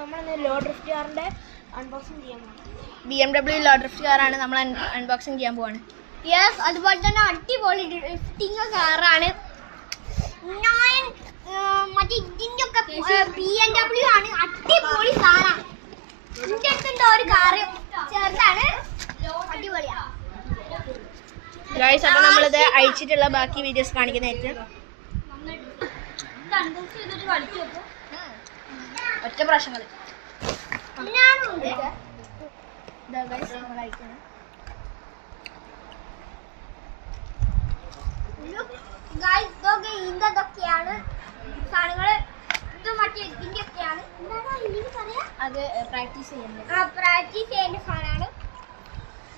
നമ്മളിന്ന് law drift കാറിൻ്റെ unboxing ചെയ്യാൻ പോകുന്നത്. BMW ലോ ഡ്രിഫ്റ്റ് കാറാണ് നമ്മൾ അൺബോക്സിങ് ചെയ്യാൻ പോവാണ്. യെസ്, അതുപോലെ തന്നെ അടിപൊളി ഡ്രിഫ്റ്റിംഗ് കാറാണ്. മറ്റേ ഇതിൻ്റെ ഒക്കെ BMW ആണ്. അടിപൊളി സാധനമാണ്. ഇതിൻ്റെ അടുത്തുണ്ട് ഒരു കാറ് ചെറുതാണ്, അടിപൊളിയാണ്. ഗൈസ്, അപ്പോൾ നമ്മളിത് അയച്ചിട്ടുള്ള ബാക്കി വീഡിയോസ് കാണിക്കുന്നതായിരിക്കും. ഒറ്റ പ്രാവശ്യം കളി ഇതൊക്കെയാണ് സാധനങ്ങള്. ഇത് മറ്റേ ഇതിന്റെ ഒക്കെയാണ്. അത് പ്രാക്ടീസ് ചെയ്യുന്നത്. പ്രാക്ടീസ് ചെയ്യേണ്ട സാധനമാണ്.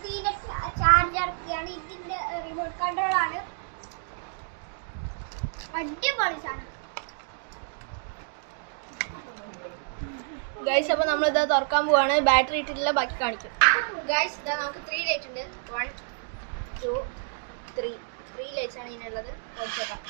ഇതിന്റെ ചാർജർ ഒക്കെയാണ്. ഇതിന്റെ റിമോട്ട് കൺട്രോൾ ആണ്. അടിപൊളി സാധനം. ഗൈസ്, അപ്പോൾ നമ്മളിത് തുറക്കാൻ പോവാണ്. ബാറ്ററി ഇട്ടിട്ടില്ല, ബാക്കി കാണിക്കും. ഗൈസ്, ഇതാ നമുക്ക് 3 ലൈറ്റ് ഉണ്ട്. 1 2 3 ലൈറ്റ്സ് ആണ് ഇതിനുള്ളത്. ഓടിച്ചേക്കാം.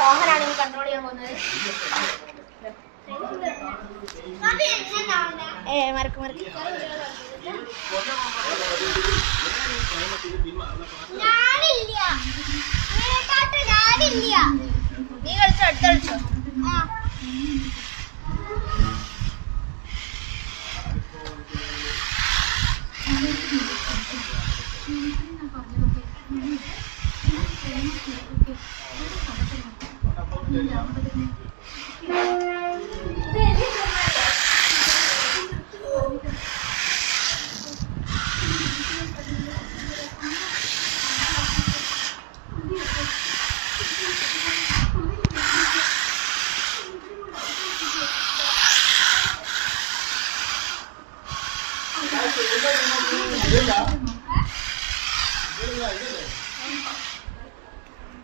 റോഹനാണ് ഇനി കൺട്രോൾ ചെയ്യാൻ പോകുന്നത്. മറക്കും നീ കളിച്ചോ, അടുത്ത കളിച്ചോ.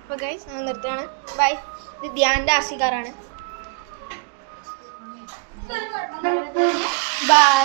അപ്പോൾ ഗൈസ്, ഞാൻ നിർത്തുകയാണ്. ബൈ. ഇത് ധ്യാൻ്റെ ആർസി കാറാണ്. ബൈ.